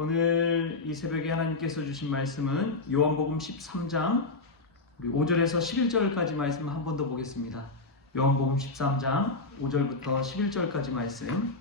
오늘 이 새벽에 하나님께서 주신 말씀은 요한복음 13장 우리 5절에서 11절까지 말씀 한 번 더 보겠습니다. 요한복음 13장 5절부터 11절까지 말씀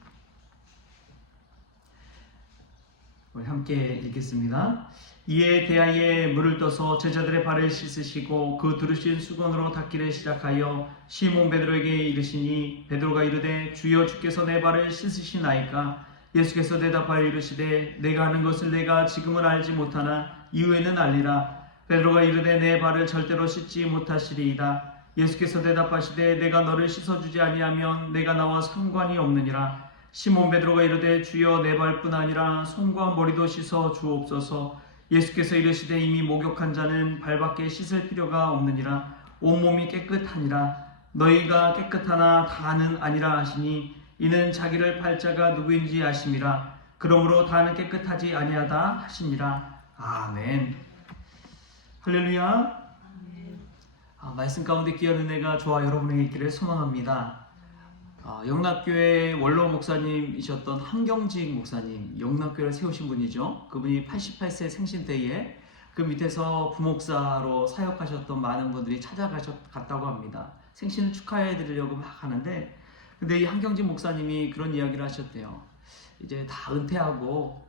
우리 함께 읽겠습니다. 이에 대하여 물을 떠서 제자들의 발을 씻으시고 그 두르신 수건으로 닦기를 시작하여 시몬 베드로에게 이르시니 베드로가 이르되 주여 주께서 내 발을 씻으시나이까? 예수께서 대답하여 이르시되 내가 하는 것을 내가 지금은 알지 못하나 이후에는 알리라. 베드로가 이르되 내 발을 절대로 씻지 못하시리이다. 예수께서 대답하시되 내가 너를 씻어주지 아니하면 내가 나와 상관이 없느니라. 시몬 베드로가 이르되 주여 내 발뿐 아니라 손과 머리도 씻어 주옵소서. 예수께서 이르시되 이미 목욕한 자는 발밖에 씻을 필요가 없느니라. 온몸이 깨끗하니라. 너희가 깨끗하나 다는 아니라 하시니 이는 자기를 팔 자가 누구인지 아심이라. 그러므로 다는 깨끗하지 아니하다 하시니라. 아멘. 할렐루야. 말씀 가운데 귀한 은혜가 저와 여러분에게 있기를 소망합니다. 영락교회 원로 목사님이셨던 한경직 목사님, 영락교회를 세우신 분이죠. 그분이 88세 생신 때에 그 밑에서 부목사로 사역하셨던 많은 분들이 찾아갔다고 합니다. 생신을 축하해 드리려고 막 하는데, 근데 이 한경직 목사님이 그런 이야기를 하셨대요. 이제 다 은퇴하고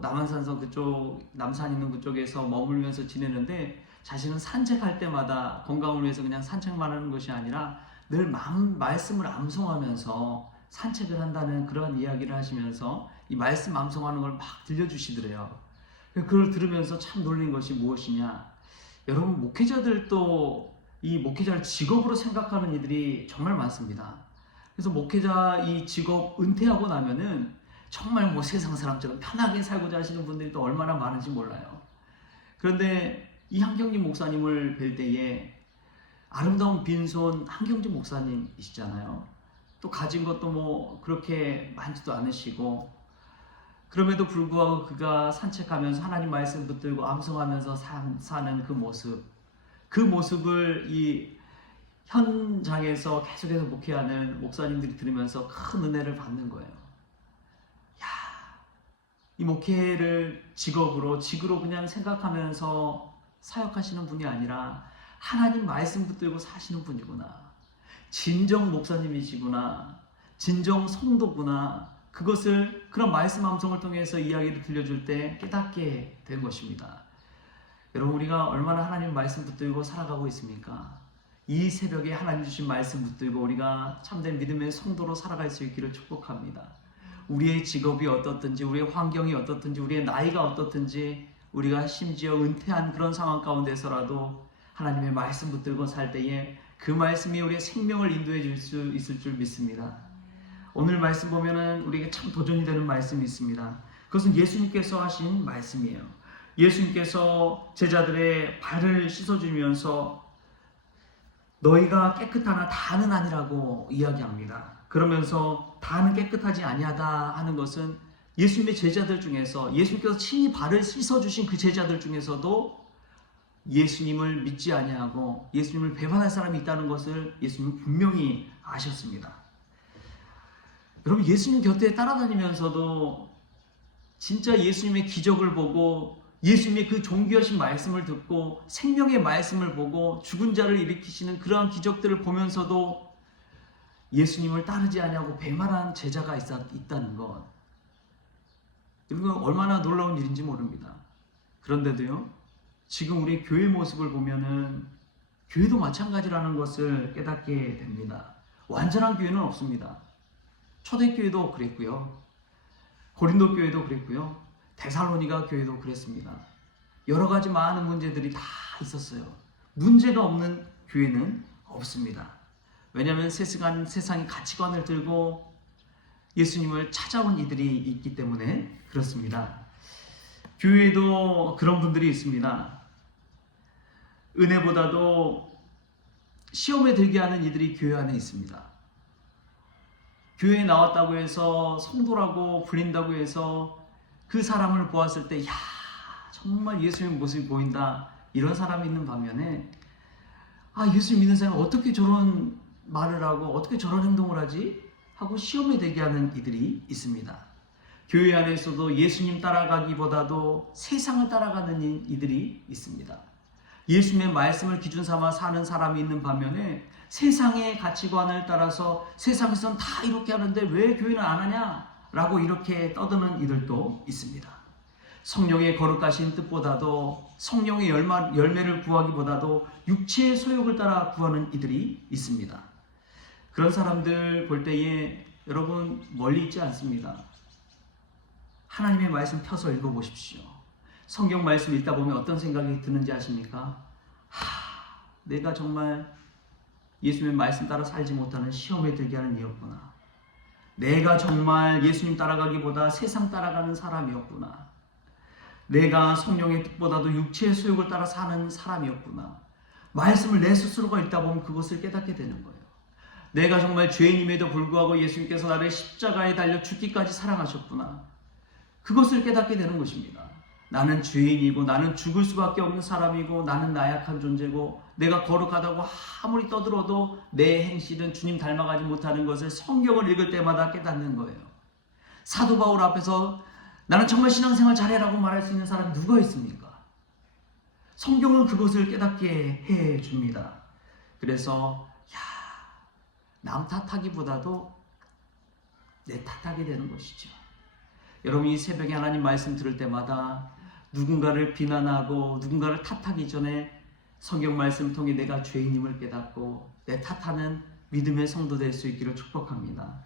남한산성 그쪽, 남산 있는 그쪽에서 머물면서 지내는데 자신은 산책할 때마다 건강을 위해서 그냥 산책만 하는 것이 아니라 늘 말씀을 암송하면서 산책을 한다는 그런 이야기를 하시면서 이 말씀 암송하는 걸 막 들려주시더래요. 그걸 들으면서 참 놀란 것이 무엇이냐, 여러분 목회자들도 이 목회자를 직업으로 생각하는 이들이 정말 많습니다. 그래서 목회자 이 직업 은퇴하고 나면은 정말 뭐 세상 사람처럼 편하게 살고자 하시는 분들이 또 얼마나 많은지 몰라요. 그런데 이 한경직 목사님을 뵐 때에 아름다운 빈손 한경직 목사님이시잖아요. 또 가진 것도 뭐 그렇게 많지도 않으시고, 그럼에도 불구하고 그가 산책하면서 하나님 말씀 붙들고 암송하면서 사는 그 모습을 이 현장에서 계속해서 목회하는 목사님들이 들으면서 큰 은혜를 받는 거예요. 야, 이 목회를 직으로 그냥 생각하면서 사역하시는 분이 아니라 하나님 말씀 붙들고 사시는 분이구나. 진정 목사님이시구나. 진정 성도구나. 그것을 그런 말씀 암송을 통해서 이야기를 들려줄 때 깨닫게 된 것입니다. 여러분, 우리가 얼마나 하나님 말씀 붙들고 살아가고 있습니까? 이 새벽에 하나님 주신 말씀 붙들고 우리가 참된 믿음의 성도로 살아갈 수 있기를 축복합니다. 우리의 직업이 어떻든지, 우리의 환경이 어떻든지, 우리의 나이가 어떻든지, 우리가 심지어 은퇴한 그런 상황 가운데서라도 하나님의 말씀 붙들고 살 때에 그 말씀이 우리의 생명을 인도해 줄 수 있을 줄 믿습니다. 오늘 말씀 보면은 우리에게 참 도전이 되는 말씀이 있습니다. 그것은 예수님께서 하신 말씀이에요. 예수님께서 제자들의 발을 씻어주면서 너희가 깨끗하나 다는 아니라고 이야기합니다. 그러면서 다는 깨끗하지 아니하다 하는 것은 예수님의 제자들 중에서, 예수님께서 친히 발을 씻어주신 그 제자들 중에서도 예수님을 믿지 아니하고 예수님을 배반할 사람이 있다는 것을 예수님은 분명히 아셨습니다. 여러분, 예수님 곁에 따라다니면서도 진짜 예수님의 기적을 보고 예수님의 그 존귀하신 말씀을 듣고 생명의 말씀을 보고 죽은 자를 일으키시는 그러한 기적들을 보면서도 예수님을 따르지 아니하고 배반한 제자가 있다는 것, 이건 얼마나 놀라운 일인지 모릅니다. 그런데도요, 지금 우리 교회 모습을 보면은 교회도 마찬가지라는 것을 깨닫게 됩니다. 완전한 교회는 없습니다. 초대교회도 그랬고요, 고린도 교회도 그랬고요, 데살로니가 교회도 그랬습니다. 여러 가지 많은 문제들이 다 있었어요. 문제가 없는 교회는 없습니다. 왜냐하면 세상의 가치관을 들고 예수님을 찾아온 이들이 있기 때문에 그렇습니다. 교회에도 그런 분들이 있습니다. 은혜보다도 시험에 들게 하는 이들이 교회 안에 있습니다. 교회에 나왔다고 해서 성도라고 불린다고 해서 그 사람을 보았을 때, 야, 정말 예수님의 모습이 보인다, 이런 사람이 있는 반면에, 예수 믿는 사람은 어떻게 저런 말을 하고 어떻게 저런 행동을 하지? 하고 시험에 들게 하는 이들이 있습니다. 교회 안에서도 예수님 따라가기보다도 세상을 따라가는 이들이 있습니다. 예수님의 말씀을 기준 삼아 사는 사람이 있는 반면에 세상의 가치관을 따라서 세상에서는 다 이렇게 하는데 왜 교회는 안 하냐? 라고 이렇게 떠드는 이들도 있습니다. 성령의 거룩하신 뜻보다도 성령의 열매를 구하기보다도 육체의 소욕을 따라 구하는 이들이 있습니다. 그런 사람들 볼 때에 여러분 멀리 있지 않습니다. 하나님의 말씀 펴서 읽어보십시오. 성경 말씀 읽다 보면 어떤 생각이 드는지 아십니까? 내가 정말 예수님의 말씀 따라 살지 못하는 시험에 들게 하는 이였구나. 내가 정말 예수님 따라가기보다 세상 따라가는 사람이었구나. 내가 성령의 뜻보다도 육체의 소욕을 따라 사는 사람이었구나. 말씀을 내 스스로가 읽다 보면 그것을 깨닫게 되는 거예요. 내가 정말 죄인임에도 불구하고 예수님께서 나를 십자가에 달려 죽기까지 사랑하셨구나. 그것을 깨닫게 되는 것입니다. 나는 죄인이고 나는 죽을 수밖에 없는 사람이고 나는 나약한 존재고 내가 거룩하다고 아무리 떠들어도 내 행실은 주님 닮아가지 못하는 것을 성경을 읽을 때마다 깨닫는 거예요. 사도 바울 앞에서 나는 정말 신앙생활 잘해라고 말할 수 있는 사람이 누가 있습니까? 성경은 그것을 깨닫게 해줍니다. 그래서 남 탓하기보다도 내 탓하게 되는 것이죠. 여러분 이 새벽에 하나님 말씀 들을 때마다 누군가를 비난하고 누군가를 탓하기 전에 성경 말씀 통해 내가 죄인임을 깨닫고 내 탓하는 믿음의 성도 될 수 있기를 축복합니다.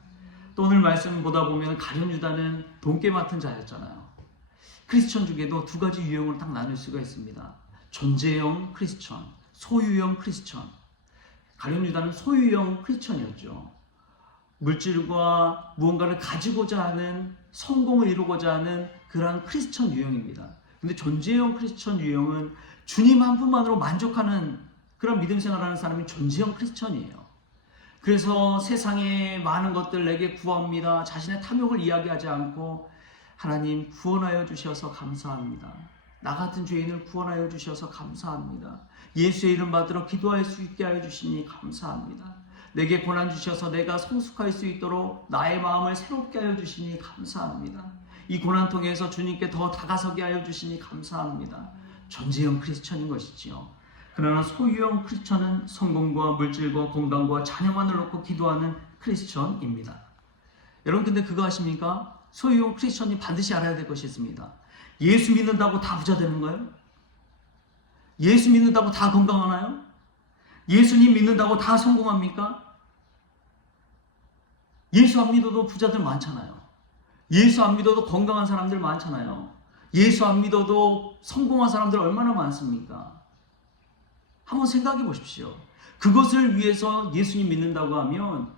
또 오늘 말씀 보다 보면 가룟 유다는 돈깨 맡은 자였잖아요. 크리스천 중에도 두 가지 유형을 딱 나눌 수가 있습니다. 존재형 크리스천, 소유형 크리스천. 가룟 유다는 소유형 크리스천이었죠. 물질과 무언가를 가지고자 하는, 성공을 이루고자 하는 그러한 크리스천 유형입니다. 근데 존재형 크리스천 유형은 주님 한 분만으로 만족하는 그런 믿음 생활하는 사람이 존재형 크리스천이에요. 그래서 세상의 많은 것들 내게 구합니다. 자신의 탐욕을 이야기하지 않고 하나님 구원하여 주셔서 감사합니다. 나 같은 죄인을 구원하여 주셔서 감사합니다. 예수의 이름 받들어 기도할 수 있게 하여 주시니 감사합니다. 내게 고난 주셔서 내가 성숙할 수 있도록 나의 마음을 새롭게 하여 주시니 감사합니다. 이 고난 통해서 주님께 더 다가서게 하여 주시니 감사합니다. 존재형 크리스천인 것이지요. 그러나 소유형 크리스천은 성공과 물질과 건강과 자녀만을 놓고 기도하는 크리스천입니다. 여러분 근데 그거 아십니까? 소유형 크리스천이 반드시 알아야 될 것이 있습니다. 예수 믿는다고 다 부자 되는 거예요? 예수 믿는다고 다 건강하나요? 예수님 믿는다고 다 성공합니까? 예수 안 믿어도 부자들 많잖아요. 예수 안 믿어도 건강한 사람들 많잖아요. 예수 안 믿어도 성공한 사람들 얼마나 많습니까? 한번 생각해 보십시오. 그것을 위해서 예수님 믿는다고 하면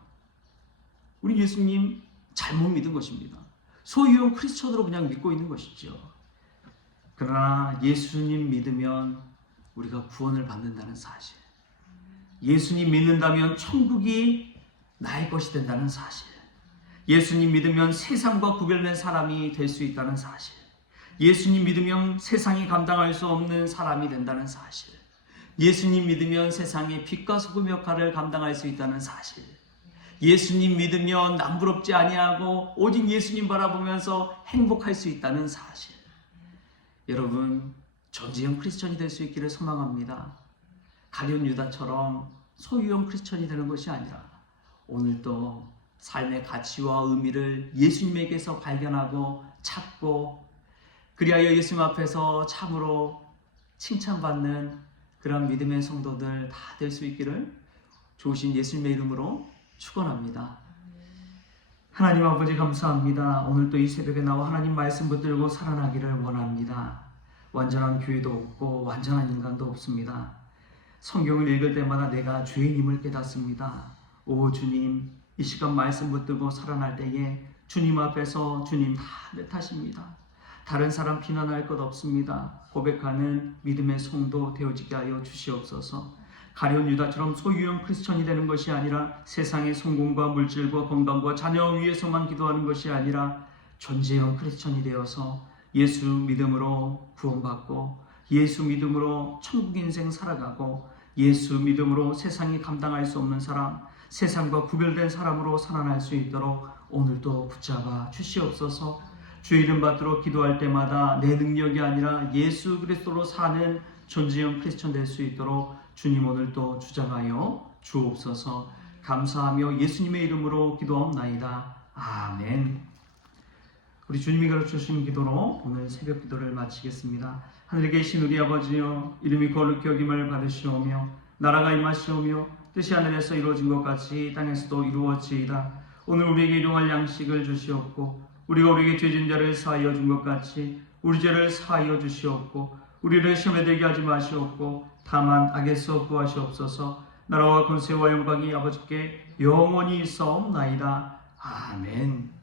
우리 예수님 잘못 믿은 것입니다. 소유형 크리스천으로 그냥 믿고 있는 것이죠. 그러나 예수님 믿으면 우리가 구원을 받는다는 사실, 예수님 믿는다면 천국이 나의 것이 된다는 사실, 예수님 믿으면 세상과 구별된 사람이 될 수 있다는 사실, 예수님 믿으면 세상이 감당할 수 없는 사람이 된다는 사실, 예수님 믿으면 세상의 빛과 소금 역할을 감당할 수 있다는 사실, 예수님 믿으면 남부럽지 아니하고 오직 예수님 바라보면서 행복할 수 있다는 사실. 여러분 존재형 크리스천이 될 수 있기를 소망합니다. 가룟 유다처럼 소유형 크리스천이 되는 것이 아니라 오늘도 삶의 가치와 의미를 예수님에게서 발견하고 찾고 그리하여 예수님 앞에서 참으로 칭찬받는 그런 믿음의 성도들 다 될 수 있기를 좋으신 예수님의 이름으로 축원합니다. 하나님 아버지 감사합니다. 오늘 또 이 새벽에 나와 하나님 말씀 붙들고 살아나기를 원합니다. 완전한 교회도 없고 완전한 인간도 없습니다. 성경을 읽을 때마다 내가 죄인임을 깨닫습니다. 오 주님, 이 시간 말씀 붙들고 살아날 때에 주님 앞에서 주님 다 내 탓입니다. 다른 사람 비난할 것 없습니다. 고백하는 믿음의 성도 되어지게 하여 주시옵소서. 가룟 유다처럼 소유형 크리스천이 되는 것이 아니라 세상의 성공과 물질과 건강과 자녀 위해서만 기도하는 것이 아니라 존재형 크리스천이 되어서 예수 믿음으로 구원받고 예수 믿음으로 천국 인생 살아가고 예수 믿음으로 세상이 감당할 수 없는 사람, 세상과 구별된 사람으로 살아날 수 있도록 오늘도 붙잡아 주시옵소서. 주의 이름 받들어 기도할 때마다 내 능력이 아니라 예수 그리스도로 사는 존재형 크리스천 될 수 있도록 주님 오늘도 주장하여 주옵소서. 감사하며 예수님의 이름으로 기도하옵나이다. 아멘. 우리 주님이 가르쳐주신 기도로 오늘 새벽 기도를 마치겠습니다. 하늘에 계신 우리 아버지여, 이름이 거룩히 여김을 받으시오며 나라가 임하시오며 뜻이 하늘에서 이루어진 것 같이 땅에서도 이루어지이다. 오늘 우리에게 일용할 양식을 주시옵고 우리가 우리에게 죄진 자를 사하여 준 것 같이 우리 죄를 사하여 주시옵고 우리를 시험에 들게 하지 마시옵고 다만 악에서 구하시옵소서. 나라와 권세와 영광이 아버지께 영원히 있사옵나이다. 아멘.